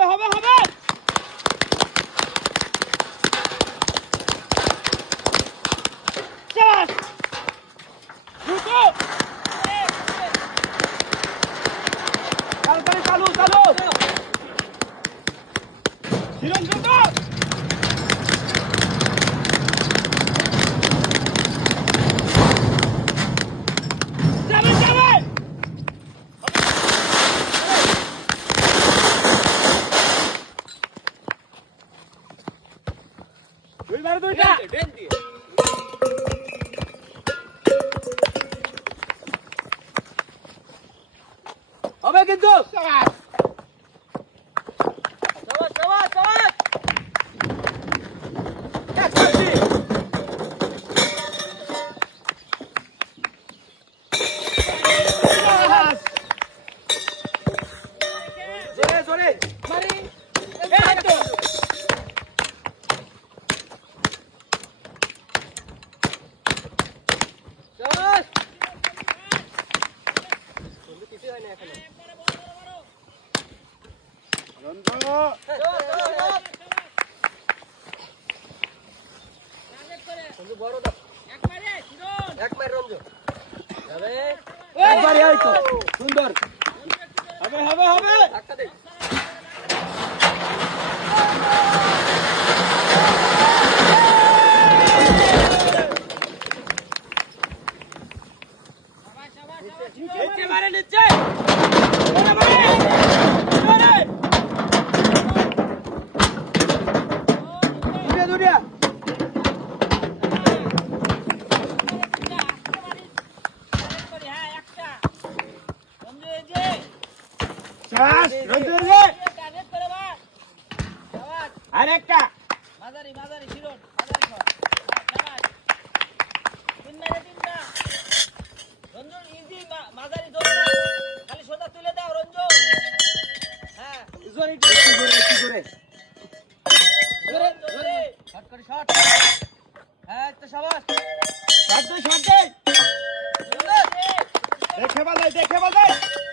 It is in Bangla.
হবে হবে হবে চাস রুকো তাড়াতাড়ি চালু চালু হিরণ রুকো যাবে যাবে দুইবার দুইটা ডেন দিয়ে হবে কিন্তু শাবাশ শাবাশ শাবাশ শাবাশ জোরে জোরে মারি এই তো শাবাশ বন্ধু কিছু হয় না এখনো রঞ্জু রঞ্জু বড় দাও এক মারে হিরণ এক মার রঞ্জু যাবে একবারই হয়তো সুন্দর হবে হবে হবে ধাক্কা দে শাবাশ শাবাশ নিচে মারে নিচে ওরে মারে ওরে দুনিয়া দুনিয়া শাবাশ রঞ্জু রে আরেকটা মাঝারি মাঝারি হিরণ মাঝারি কর শাবাশ তিন মেরে তিনটা রঞ্জু ইজি মাঝারি ধর খালি সোজা তুলে দাও রঞ্জু হ্যাঁ জোরে জোরে জোরে জোরে জোরে শট করে শট হ্যাঁ তো শাবাশ শট দে দেখে বাজাই